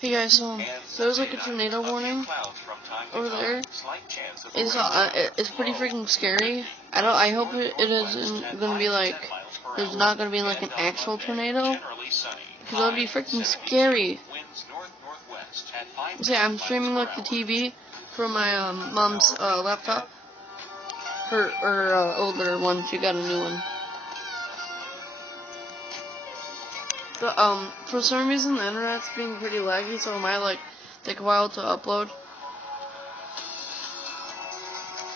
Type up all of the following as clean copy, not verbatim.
Hey guys, so there's like a tornado warning over there. It's pretty freaking scary. I hope it isn't gonna be like, there's not gonna be like an actual tornado, because that would be freaking scary. So yeah, I'm streaming like the TV from my mom's laptop. Her older one. She got a new one. But for some reason the internet's being pretty laggy, so it might like take a while to upload.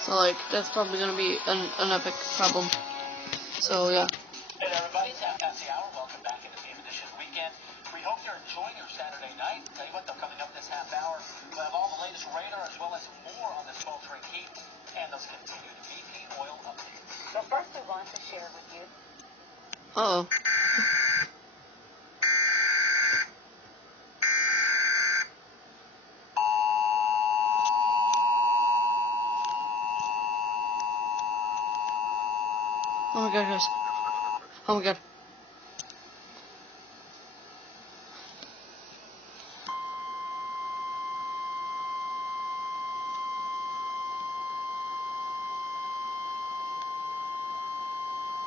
So like that's probably gonna be an epic problem. So yeah. Hey everybody, that's the hour. Welcome back into Game Edition Weekend. We hope you're enjoying your Saturday night. Tell you what, though, coming up this half hour, we'll have all the latest radar as well as more on the sweltering heat and those continued BP oil updates. So first we want to share with you. Uh oh. Oh my god, guys. Oh my god.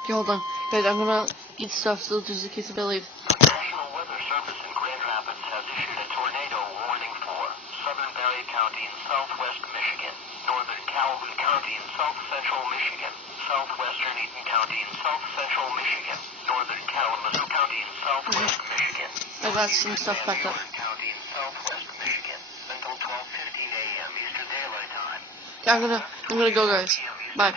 Okay, hold on. Guys, I'm gonna eat stuff so just in case I leave. National Weather Service in Grand Rapids has issued a tornado warning for southern Barry County in southwest Michigan, northern Calhoun County in south-central Michigan, southwestern Eaton County in south-central Michigan, northern Kalamazoo County in southwest Michigan. I got some stuff backed up. County in southwest Michigan until 12:15 a.m. Eastern Daylight Time. Okay, I'm gonna go, guys. Bye.